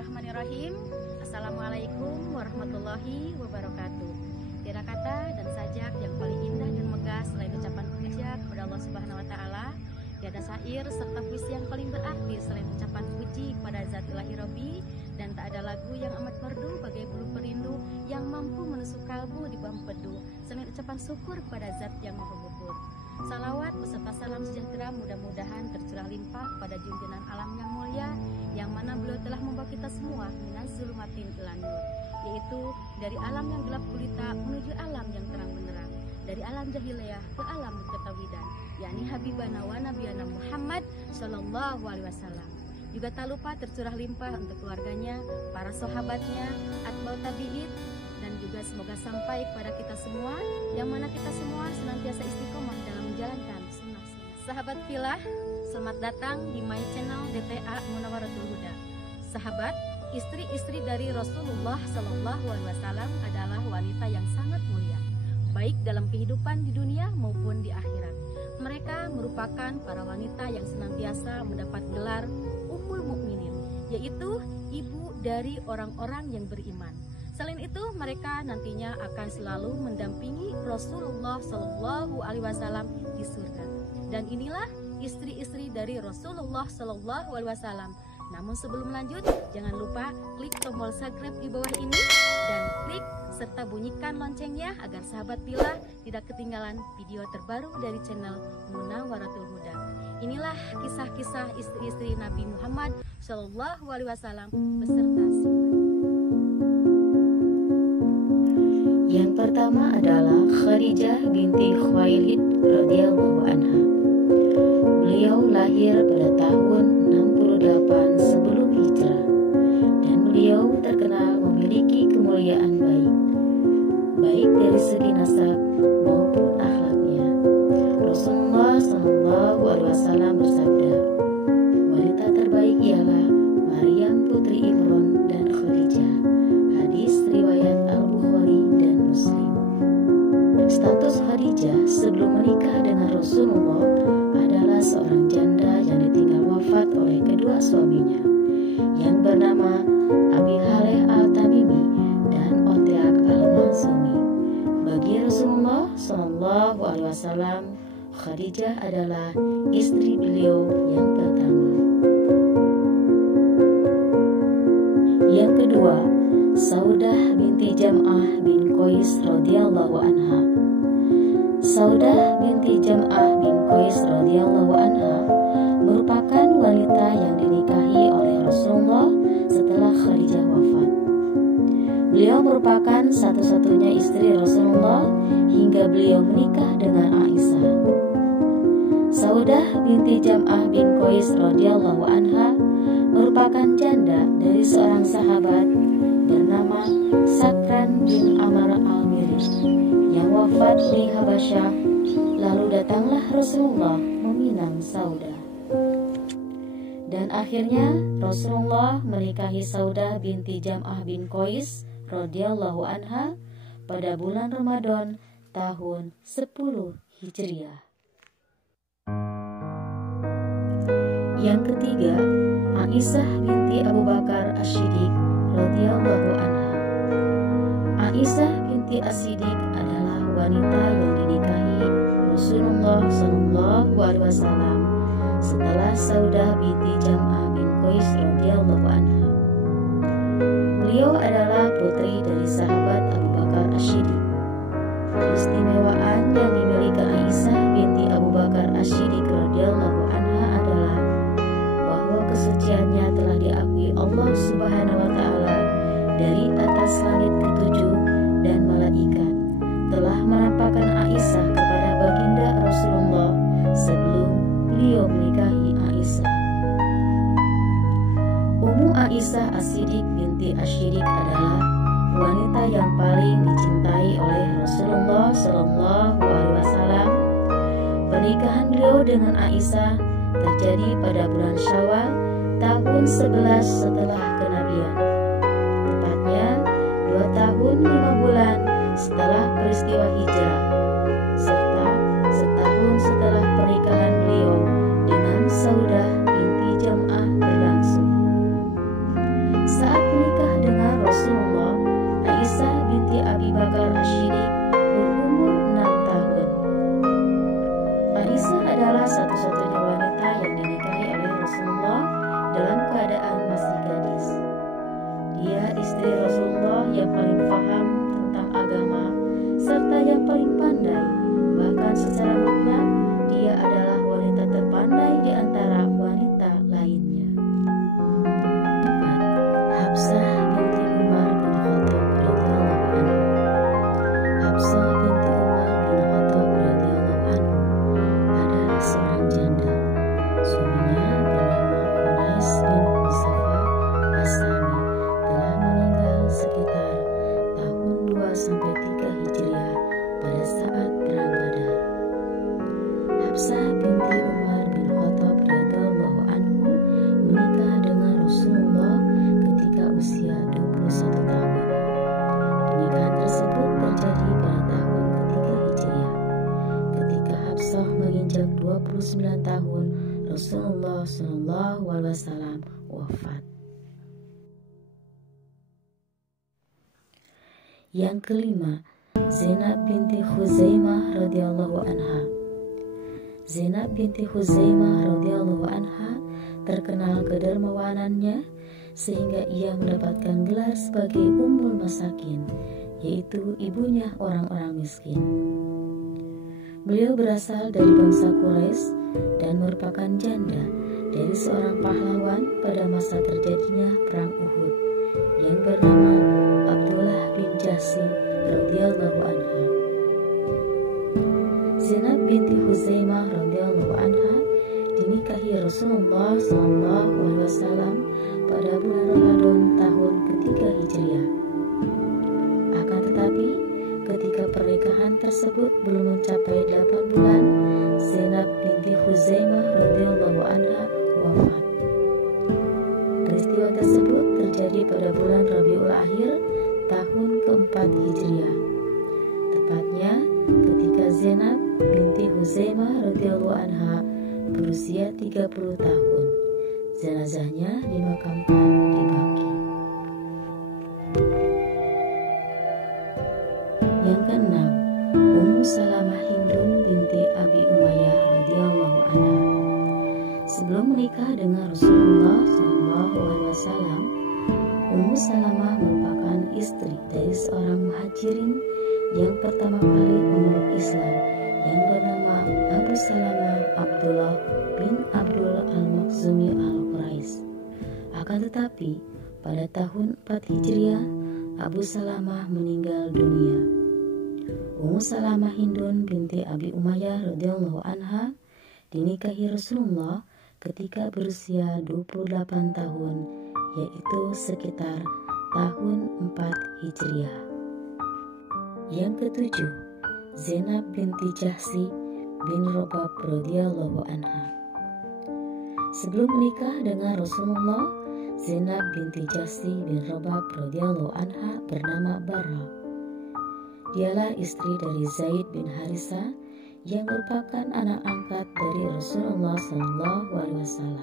Bismillahirrahmanirrahim. Assalamualaikum warahmatullahi wabarakatuh. Tiada kata dan sajak yang paling indah dan megah selain ucapan puja kepada Allah Subhanahu wa taala. Tiada syair serta puisi yang paling berarti selain ucapan puji kepada Zat Ilahi Rabbi. Dan tak ada lagu yang amat merdu bagai bulu perindu yang mampu menusuk kalbu di bawah empedu selain ucapan syukur kepada Zat yang Maha Ghafur. Salawat beserta salam sejahtera mudah-mudahan tercurah limpah pada junjungan alam yang mulia, yang mana beliau telah membawa kita semua minas zulumatin ilan nur, yaitu dari alam yang gelap gulita menuju alam yang terang benderang, dari alam jahiliyah ke alam ketawidan, yakni Habibana wa Nabiyana Muhammad Sallallahu Alaihi Wasallam. Juga tak lupa tercurah limpah untuk keluarganya, para sahabatnya, atba'ut tabi'in, dan juga semoga sampai kepada kita semua, yang mana kita semua senantiasa istiqomah dalam menjalankan sunnah-sunnah. Sahabat Filah, selamat datang di my channel DTA Munawwaratul Huda. Sahabat, istri-istri dari Rasulullah Sallallahu Alaihi Wasallam adalah wanita yang sangat mulia, baik dalam kehidupan di dunia maupun di akhirat. Mereka merupakan para wanita yang senantiasa mendapat gelar Ummul Mukminin, yaitu ibu dari orang-orang yang beriman. Selain itu, mereka nantinya akan selalu mendampingi Rasulullah Shallallahu Alaihi Wasallam di surga. Dan inilah istri-istri dari Rasulullah Shallallahu Alaihi Wasallam. Namun sebelum lanjut, jangan lupa klik tombol subscribe di bawah ini dan klik serta bunyikan loncengnya agar sahabat Filah tidak ketinggalan video terbaru dari channel Munawwaratul Huda. Inilah kisah-kisah istri-istri Nabi Muhammad Shallallahu Alaihi Wasallam beserta sifat. Yang pertama adalah Khadijah binti Khuwailid radhiyallahu anha. Beliau lahir pada tahun 68 sebelum hijrah, dan beliau terkenal memiliki kemuliaan baik dari segi nasab maupun akhlaknya. Rasulullah Shallallahu Alaihi Wasallam bersabda, wanita terbaik ialah Maryam putri Imran dan Khadijah. Hadis riwayat Al-Bukhari dan Muslim. Status Khadijah sebelum menikah dengan Rasulullah adalah seorang janda yang ditinggal wafat oleh kedua suaminya, yang bernama Abi Haleh Al-Tamimi dan Oteak Al-Mansumi. Bagi Rasulullah Shallallahu Alaihi Wasallam, Khadijah adalah istri beliau yang pertama. Yang kedua, Saudah binti Jam'ah bin Qais radhiyallahu anha. Saudah binti Jam'ah bin Qais radhiyallahu anha merupakan wanita yang dinikahi oleh Rasulullah setelah Khadijah wafat. Beliau merupakan satu-satunya istri Rasulullah hingga beliau menikah dengan Aisyah. Saudah binti Jam'ah bin Qais radhiyallahu anha merupakan janda dari seorang sahabat bernama Sakran bin Amr al-Miri yang wafat di Habasyah. Lalu datanglah Rasulullah meminang Saudah, dan akhirnya Rasulullah menikahi Saudah binti Jam'ah bin Qais radhiyallahu anha pada bulan Ramadan tahun 10 Hijriah. Yang ketiga, Aisyah binti Abu Bakar As-Siddiq radhiyallahu anha. Aisyah binti As-Siddiq adalah wanita yang dinikahi Rasulullah Shallallahu Alaihi Wasallam setelah Saudah binti Jam'ah bin Qais radhiyallahu anha. Beliau adalah putri dari sahabat Abu Bakar As-Siddiq. Keistimewaan yang dimiliki Aisyah binti Abu Bakar As-Siddiq radhiyallahu anha adalah bahwa kesuciannya telah diakui Allah Subhanahu wa taala dari atas langit ketujuh, dan malaikat telah menampakkan Aisyah kepada baginda Rasulullah sebelum beliau menikahi Aisyah. Ummu Aisyah As-Siddiq binti As-Siddiq adalah wanita yang paling dicintai oleh Rasulullah Shallallahu Alaihi Wasallam. Pernikahan beliau dengan Aisyah terjadi pada bulan Syawal tahun 11 setelah kenabian, tepatnya 2 tahun 5 bulan setelah peristiwa hijrah, serta setahun setelah pernikahan beliau dengan Saudah binti Jam'ah berlangsung. Saat keadaan masih gadis. Dia istri Rasulullah yang paling paham tentang agama serta yang paling pandai. Bahkan secara mutlak dia adalah wanita terpandai di antara wanita lainnya. 4. Hafsah binti Umar bin Khattab radhiyallahu anhu. Hafsah binti Umar bin Khattab radhiyallahu anhu adalah seorang janda. Suaminya bernama Unais bin Musafa As-Sami telah meninggal sekitar tahun 2-3 Hijriah pada saat perang Badar. Hafsah binti Umar bin Khattab radhiyallahu anhu menikah dengan Rasulullah ketika usia 21 tahun. Pernikahan tersebut terjadi pada tahun ketiga Hijriah. Ketika Hafsah menginjak 29 tahun, Rasulullah SAW wafat. Yang kelima, Zainab binti Khuzaimah radhiyallahu anha. Zainab binti Khuzaimah radhiyallahu anha terkenal kedermawanannya sehingga ia mendapatkan gelar sebagai Ummul Masakin, yaitu ibunya orang-orang miskin. Beliau berasal dari bangsa Quraisy dan merupakan janda dari seorang pahlawan pada masa terjadinya perang Uhud yang bernama Abdullah bin Jahsy radhiyallahu anha. Zainab binti Khuzaimah radhiyallahu anha dinikahi Rasulullah SAW pada bulan Ramadan tahun ketiga Hijriah. Akan tetapi, ketika pernikahan tersebut belum mencapai 8 bulan, Zainab binti Khuzaimah radhiyallahu anha wafat. Peristiwa tersebut terjadi pada bulan Rabiul Akhir tahun keempat Hijriah. Tepatnya ketika Zainab binti Khuzaimah radhiyallahu anha berusia 30 tahun. Jenazahnya dimakamkan di Baqi. Yang keenam, Ummu Salamah Hindun binti Abi Umayyah radhiyallahu anha. Sebelum menikah dengan Rasulullah SAW, Ummu Salamah merupakan istri dari seorang muhajirin yang pertama kali memeluk Islam yang bernama Abu Salamah Abdullah bin Abdul Al-Makhzumi Al-Quraisy. Akan tetapi, pada tahun 4 Hijriah, Abu Salamah meninggal dunia. Ummu Salamah Hindun binti Abi Umayyah radhiyallahu anha dinikahi Rasulullah ketika berusia 28 tahun, yaitu sekitar tahun 4 Hijriah. Yang ketujuh, Zainab binti Jahsy bin Robab radhiyallahu anha. Sebelum menikah dengan Rasulullah, Zainab binti Jahsy bin Robab radhiyallahu anha bernama Barra. Dialah istri dari Zaid bin Harisah yang merupakan anak angkat dari Rasulullah SAW.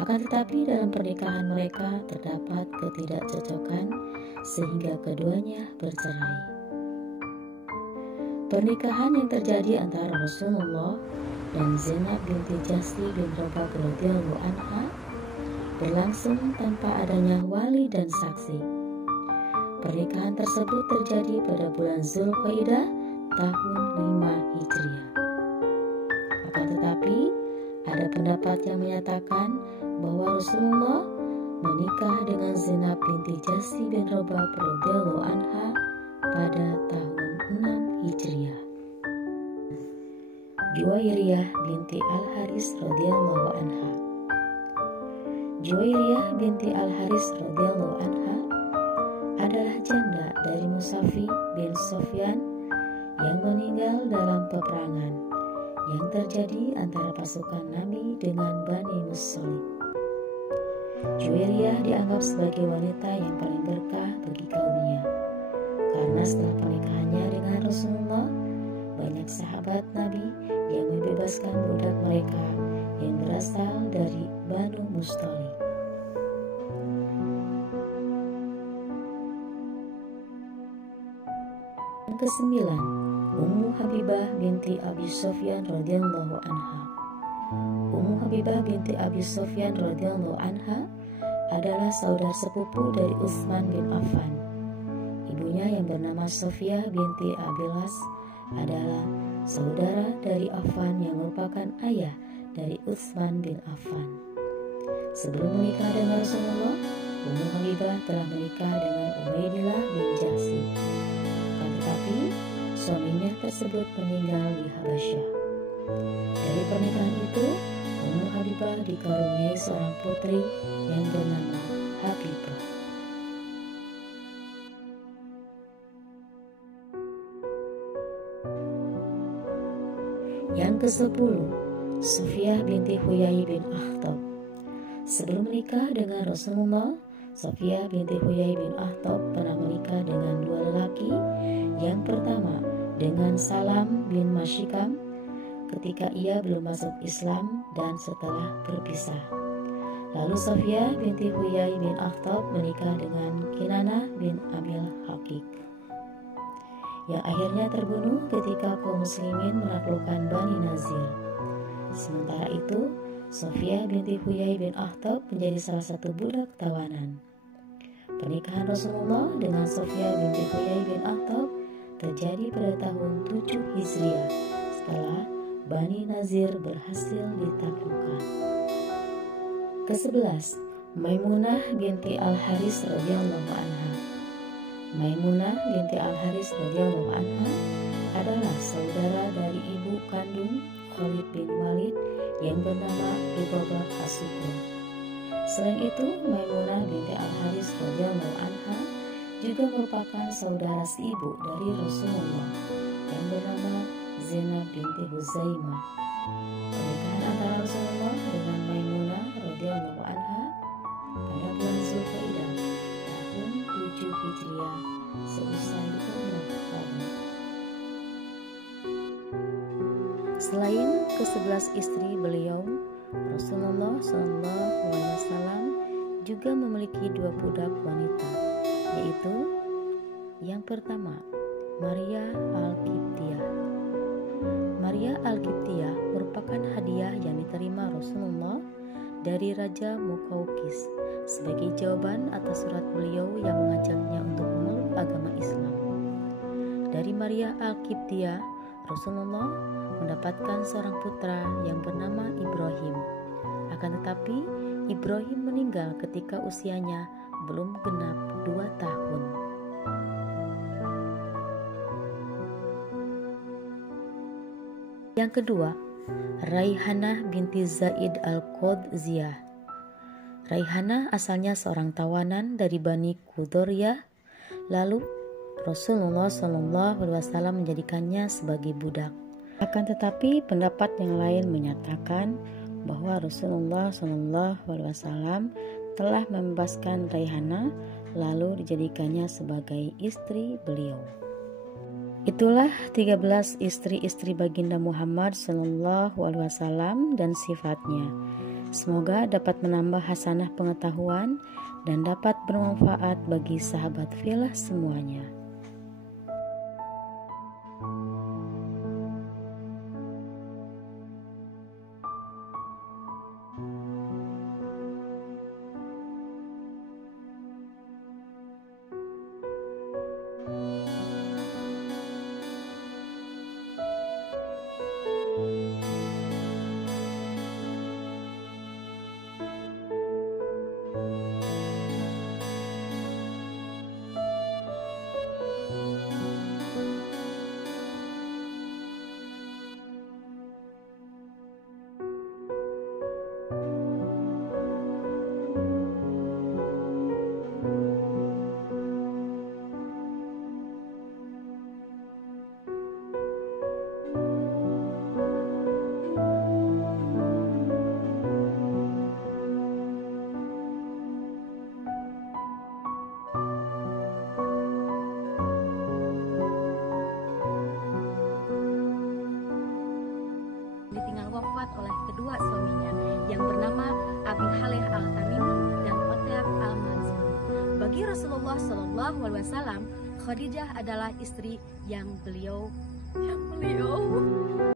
Akan tetapi dalam pernikahan mereka terdapat ketidakcocokan sehingga keduanya bercerai. Pernikahan yang terjadi antara Rasulullah dan Zainab binti Jahsy bin Robab radhiyallahu anha berlangsung tanpa adanya wali dan saksi. Pernikahan tersebut terjadi pada bulan Zulqaidah tahun 5 Hijriah. Akan tetapi ada pendapat yang menyatakan bahwa Rasulullah menikah dengan Zainab binti Jahsy bin Robab radhiyallahu anha pada tahun 6 Hijriah. Juwairiyah binti Al-Haris radhiyallahu anha. Juwairiyah binti Al-Haris radhiyallahu anha adalah janda dari Musafi bin Sofyan yang meninggal dalam peperangan yang terjadi antara pasukan Nabi dengan Bani Mustalik. Juwairiyah dianggap sebagai wanita yang paling berkah bagi kaumnya karena setelah pernikahannya dengan Rasulullah, banyak sahabat Nabi yang membebaskan budak mereka yang berasal dari Banu Mustalik. Yang kesembilan, Ummu Habibah binti Abi Sufyan radhiyallahu anha. Ummu Habibah binti Abi Sufyan radhiyallahu anha adalah saudara sepupu dari Utsman bin Affan. Ibunya yang bernama Sofiyah binti Abilas adalah saudara dari Affan yang merupakan ayah dari Utsman bin Affan. Sebelum menikah dengan Rasulullah, Ummu Habibah telah menikah dengan Ubaidillah bin Jahsy. Tetapi suaminya tersebut meninggal di Habasyah. Dari pernikahan itu, Ummu Habibah dikaruniai seorang putri yang bernama Habibah. Yang ke-10, Sofiyah binti Huyai bin Akhtab. Sebelum menikah dengan Rasulullah, Sofiyah binti Huyai bin Akhtab pernah menikah dengan dua lelaki. Yang pertama dengan Salam bin Masyikam ketika ia belum masuk Islam dan setelah berpisah. Lalu Sofiyah binti Huyai bin Akhtab menikah dengan Kinanah bin Abil Hakik, yang akhirnya terbunuh ketika kaum muslimin menaklukkan Bani Nazir. Sementara itu, Sofiyah binti Huyai bin Akhtab menjadi salah satu budak tawanan. Pernikahan Rasulullah dengan Sofiyah binti Huyai bin Akhtab terjadi pada tahun 7 Hijriah setelah Bani Nazir berhasil ditaklukkan. Ke-11, Maimunah binti Al-Haris radhiyallahu anha. Maimunah binti Al-Haris radhiyallahu anha adalah saudara dari ibu kandung Khalid bin Walid yang bernama Lubabah As-Sugro. Selain itu, Maimunah binti Al-Haris radhiyallahu anha juga merupakan saudara seibu dari Rasulullah yang bernama Zainab binti Huzaimah. Pernikahan antara Rasulullah dengan Maimunah radhiyallahu anha pada bulan Zulkaidah tahun 7 Hijriah seusai umrah haji. Selain ke-11 istri beliau, Rasulullah SAW juga memiliki dua budak wanita, yaitu yang pertama, Maria Al-Qibtiyah. Maria Al-Qibtiyah merupakan hadiah yang diterima Rasulullah dari Raja Muqawqis sebagai jawaban atas surat beliau yang mengajaknya untuk memeluk agama Islam. Dari Maria Al-Qibtiyah, Rasulullah mendapatkan seorang putra yang bernama Ibrahim. Akan tetapi, Ibrahim meninggal ketika usianya belum genap 2 tahun. Yang kedua, Raihanah binti Zaid Al-Qadziyah. Raihanah asalnya seorang tawanan dari Bani Qudaryah, lalu Rasulullah SAW menjadikannya sebagai budak. Akan tetapi pendapat yang lain menyatakan bahwa Rasulullah SAW telah membebaskan Raihanah lalu dijadikannya sebagai istri beliau. Itulah 13 istri-istri baginda Muhammad SAW dan sifatnya. Semoga dapat menambah hasanah pengetahuan dan dapat bermanfaat bagi sahabat filah semuanya. Ditinggal wafat oleh kedua suaminya yang bernama Abi Haleh Al-Tamimi dan Fatih Al-Mazmum. Bagi Rasulullah SAW, Khadijah adalah istri yang beliau